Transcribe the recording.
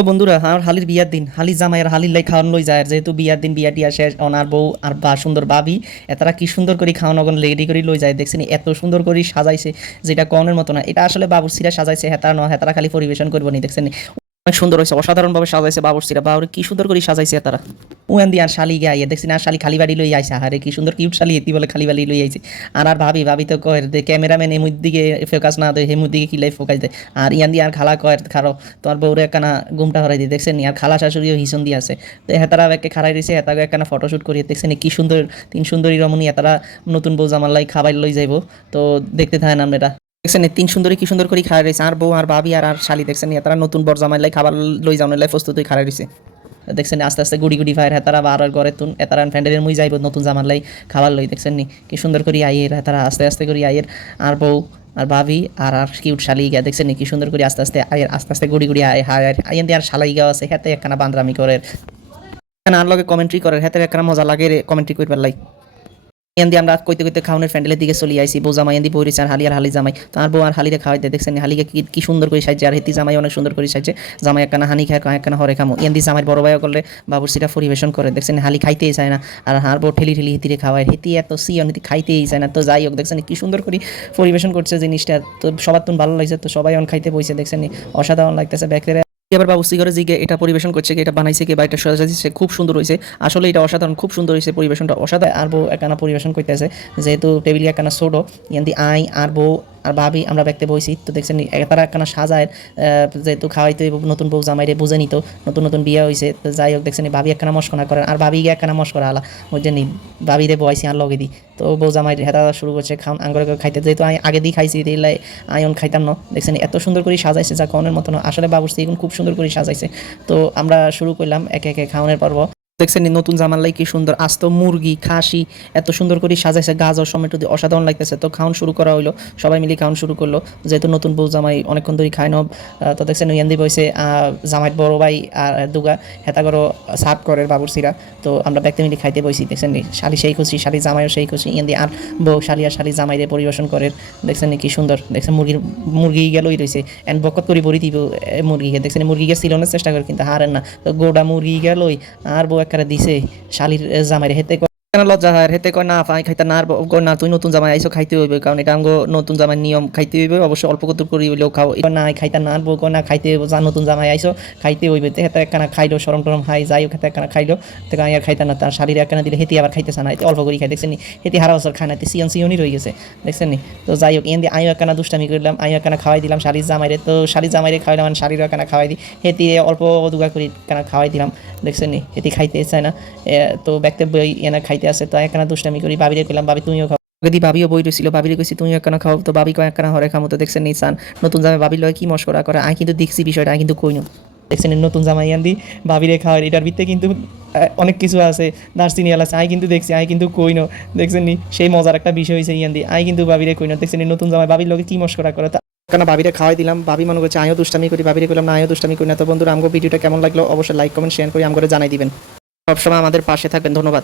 তো বন্ধুরা আমার হালির বিয়ার দিন হালি জামাইয়ের হালির লাই খাওয়ান লই যায়। যেহেতু বিয়ার দিন বিয়া টিয়া শেষ ওনার বউ আর বা সুন্দর বাবি এতারা কি সুন্দর করে খাওয়ানো গন রেডি করে লই যায়। দেখছেন, এত সুন্দর করে সাজাইছে যেটা কনের মতো না এটা আসলে বাবুর্চিরা সাজাইছে হেতারা ন হেতারা খালি পরিবেশন করব নি, দেখছেন? অনেক সুন্দর হয়েছে, অসাধারণভাবে সাজাইছে বাবুর্চিরা বাবুর কি সুন্দর করে সাজাইছে তারা। উয়ান দিয়ে আর শালি গিয়ে, দেখছি না শালি খালি বাড়ি লই আইসা আরে কি সুন্দর কিউট শালি এটি বলে খালি বাড়ি লই আইছে। আর আর ভাবি ভাবি তো কয় দে ক্যামেরাম্যান এমুর দিকে ফোকাস না দেয় হেমুর দিকে কিলাই ফোকাস দেয়। আর ইয়ান দিয়ে আর খালা কয় খারো তোমার বউরে একখানা গুমটা হরাই দিয়ে দেখছেন আর খালা শাশুড়িও হিসন দিয়ে আছে। তো হেতারা একে খারাই দিছে হেতাকে একখানা ফটোশুট করিয়ে, দেখছেন কি সুন্দর, তিন সুন্দরী রমণী এতারা নতুন বউ জামার লাই খাবার লই যাইব। তো দেখতে থাকেন আমরা দেখছেন তিন সুন্দরী কি সুন্দর করে খাওয়া রয়েছে। আর বউ, আর ভাবি, আর আর শালি দেখছেন তারা নতুন বর জামাই লাই খাবার লই যাওয়ার লাই প্রস্তুত হয়ে খাওয়া রয়েছে। দেখছেন আস্তে আস্তে গুড়ি গুড়ি ফায়ার হেতারা বা আর ঘরে তুন এতারা ফ্যান্ডেলের মুই যাইব নতুন জামার লাই খাবার লই, দেখছেন নি কি সুন্দর করে আইয়ের হেতারা, আস্তে আস্তে করে আইয়ের। আর বউ, আর ভাবি, আর আর কিউট শালি গিয়া, দেখছেন কি সুন্দর করে আস্তে আস্তে আয়ের আস্তে আস্তে গুড়ি গুড়ি আয়, হায় আইয়েন দিয়ে আর শালাই গিয়া আছে, হেতে একখানা বান্দরামি করে আর লগে কমেন্ট্রি করে হেতে একখানা মজা লাগে কমেন্ট্রি করবার লাই ইয়ান্দি আমরা কইতে কইতে খাওনের ফ্যান্ডেলের দিকে চলে আইছি, বউ জামাই ইয়ান্দি বই আর হালি আর হালি জামাই। তো আর বউ আর হালিরে খাওয়াইতে দেখছেন হালিকে কি কি সুন্দর করে সাজছে, আর হেতি জামাই অনেক সুন্দর করে সাজছে। জামাই একখানা হানি খায় একখানা হরে খামো। ইয়ান্দি জামাই বড় ভাইও করলে বাবুর সিটা পরিবেশন করে। দেখছেন হালি খাইতেই চায় না। আর হার বউ ঠেলি ঠেলি হিতিরে খাওয়ায়। হেতি এত সি অনেক খাইতেই চায় না। তো যাই হোক, দেখছেন কি সুন্দর করে পরিবেশন করছে জিনিসটা। তো সবার তো ভালো লাগছে, তো সবাই অন খাইতে বইছে, দেখছেন অসাধারণ লাগতেছে। ব্যাকরে এবার বাবুসি করে জিগে এটা পরিবেশন করছে এটা বানাইছে কি বা এটা সাজাইছে খুব সুন্দর হয়েছে আসলে এটা অসাধারণ, খুব সুন্দর হয়েছে পরিবেশনটা। অসাধারণ, আর বউ একখানা পরিবেশন করতেছে যেহেতু টেবিল একখানা ছোটো ইয়ান্তি আই আর বউ আর ভাবি, আমরা ব্যক্তি বইছি। তো দেখছেন, তারা একখানা সাজায় যেহেতু খাওয়াইতে নতুন বউ জামাইরে বুঝে নিত, নতুন নতুন বিয়ে হয়েছে তো যাই হোক, দেখছেন ভাবি একখানা মস্করা করেন আর ভাবি গিয়ে একখানা মস্করা আলা। বুঝছেন নি ভাবিরে বয়সি আর লগে দি। তো বউ জামাই হেতা শুরু করছে, খাম, আঙ্গরে খাইতে। যেহেতু আমি আগে দিয়ে খাইছি দিলাই আয়ন খাইতাম না। দেখছেন, এত সুন্দর করে সাজাইছে যা কনের মতো না। আসলে বাবুর এখন খুব সুন্দর করে সাজাইছে। তো আমরা শুরু করলাম একে একে খাওয়ানোর পর্ব। দেখছেন নতুন জামার লাই কি সুন্দর আস্ত মুরগি, খাসি, এত সুন্দর করে সাজাইছে, গাজর, টমেটো দিয়ে অসাধারণ লাগতেছে। তো খাওয়ান শুরু করা হইল, সবাই মিলে খাওয়ান শুরু করল। যেহেতু নতুন বউ জামাই অনেকক্ষণ ধরে খায় নব তো দেখছেন ইয়ান্দি বইছে জামাইট বড় ভাই আর দুগা হেতা করো সাপ করে বাবুর সিরা তো আমরা ব্যক্তি মিলে খাইতে বইছি, দেখছেন শালি সেই খুশি, শালি জামাইও সেই খুশি। ইয়ান্দি আর বউ, শালি আর শালি জামাইরে পরিবেশন করে, দেখছেন কি সুন্দর, দেখছেন মুরগির, মুরগি গেলই রয়েছে অ্যান্ড বকত করে বড়ি দিব মুরগিকে, দেখছেন মুরগিকে সিলনের চেষ্টা করে, কিন্তু হারেন না। তো গোটা মুরগি গেলই, আর বউ একবারে দিছে শালির জামাই জামাইরে হেতে কেন লজ্জা হয় হেতে কয়, না ফাই খাইতে না আর না, তুই নতুন জামাই আইসো খাইতে হইবে। কারণ এটা আমগো নতুন জামাই নিয়ম, খাইতে হইবে অবশ্যই অল্প কত করি হইলেও খাও। না, খাইতে না আর কয় না, খাইতে হইবে, যা নতুন জামাই আইসো খাইতে হইবে। হেতে একখানা খাইলো সরম টরম হাই, যাই হেতে একখানা খাইলো। তো আমি আর খাইতে না। তার শালির একখানা দিলে হেতি আবার খাইতেছে না। অল্প করে খাই, দেখছেন হেতি হারা বছর খায় না সিয়ন সিয়নই রয়ে গেছে, দেখছেন তো যাই হোক এন দিয়ে আমিও একখানা দুষ্টামি করলাম আমিও একখানা খাওয়াই দিলাম শালির জামাইরে। তো শালির জামাইরে খাওয়াইলাম আর শালিরও একখানা খাওয়াই দিই হেতি অল্প দুগা করি একখানা খাওয়াই দিলাম, দেখছেন হেতি খাইতে চায় না। তো ব্যক্তি বই এনা খাইতে আসে তো একখানা দুষ্টামি করি, বাবিরে কইলাম, বাবি, তুমিও খাও। যদি বাবিও বই রয়েছিল বাবিরে কইছি তুমি একখানা খাও। তো বাবি কয়, একখানা হরে খামো তো দেখছেন নি চান নতুন জামাই বাবির লয় কি মস্করা করে, আমি কিন্তু দেখছি বিষয়টা, আমি কিন্তু কইনো দেখছেন নতুন জামাই আনদি, বাবিরে খাওয়ার, এটার ভিত্তে কিন্তু অনেক কিছু আছে, নার্সিং দার্সিনি আছে, আমি কিন্তু দেখছি, আমি কিন্তু কইনো দেখছেন নি, সেই মজার একটা বিষয় হয়েছে ইয়ান্দি আমি কিন্তু বাবিরে কইনো দেখছেন নতুন জামাই বাবির লগে কি মস্করা করে কেন ভাবিরে খাওয়াই দিলাম ভাবি মনে করছে, আমিও দুষ্টামি করি ভাবিরে করলাম না, আমিও দুষ্টামি করি না। তো বন্ধুরা, আমগো ভিডিওটা কেমন লাগল? অবশ্যই লাইক কমেন্ট শেয়ার করে আমগরে জানাই দিবেন। সবসময় আমাদের পাশে থাকবেন, ধন্যবাদ।